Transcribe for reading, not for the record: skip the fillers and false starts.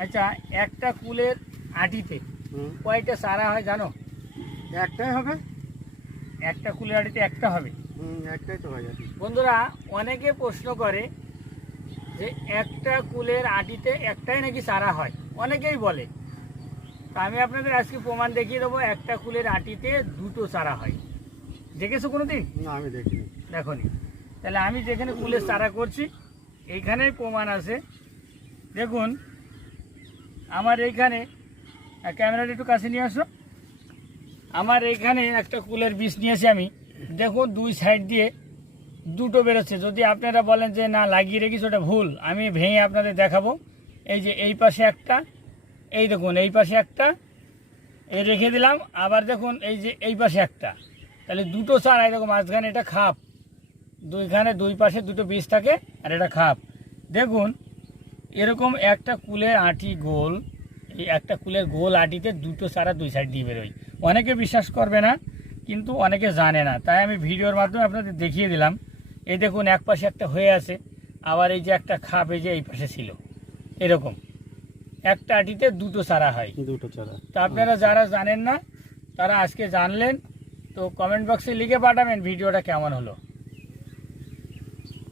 আচ্ছা, একটা কুলের আটিতে কয়টা চারা হয় জানো? একটাই হবে। একটা কুলের আটিতে একটা হবে। একটাই তো হয় আটি। বন্ধুরা, অনেকে প্রশ্ন করে যে একটা কুলের আটিতে একটাই নাকি চারা হয়, অনেকেই বলে। তা আমি আপনাদের আজকে প্রমাণ দেখিয়ে দেবো একটা কুলের আটিতে দুটো চারা হয়। দেখেছো কোনোদিন? না, আমি দেখিনি। দেখোনি? তাহলে আমি যেখানে কুলের চারা করছি এইখানেই প্রমাণ আছে। দেখুন, আমার এইখানে ক্যামেরাটা একটু কাছে নিয়ে আসো। আমার এইখানে একটা কুলের বীজ নিয়েছি আমি। দেখুন, দুই সাইড দিয়ে দুটো বেরোচ্ছে। যদি আপনারা বলেন যে না লাগিয়ে রেখেছি, ওটা ভুল, আমি ভেঙে আপনাদের দেখাবো। এই যে এই পাশে একটা, এই দেখুন এই পাশে একটা, এই রেখে দিলাম। আবার দেখুন এই যে এই পাশে একটা, তাহলে দুটো চারা। এই দেখুন মাঝখানে এটা খাপ, দুইখানে দুই পাশে দুটো বীজ থাকে আর এটা খাপ। দেখুন এরকম একটা কুলের আটি গোল, এই একটা কুলের গোল আটিতে দুটো চারা দুই সাইড দিয়ে বেরোয়। অনেকে বিশ্বাস করবে না, কিন্তু অনেকে জানে না, তাই আমি ভিডিওর মাধ্যমে আপনাদের দেখিয়ে দিলাম। এই দেখুন এক পাশে একটা হয়ে আছে, আবার এই যে একটা খাপ এই যে এই পাশে ছিল। এরকম একটা আটিতে দুটো চারা হয়। দুটো চারা। তা আপনারা যারা জানেন না তারা আজকে জানলেন। তো কমেন্ট বক্সে লিখে পাঠাবেন ভিডিওটা কেমন হলো।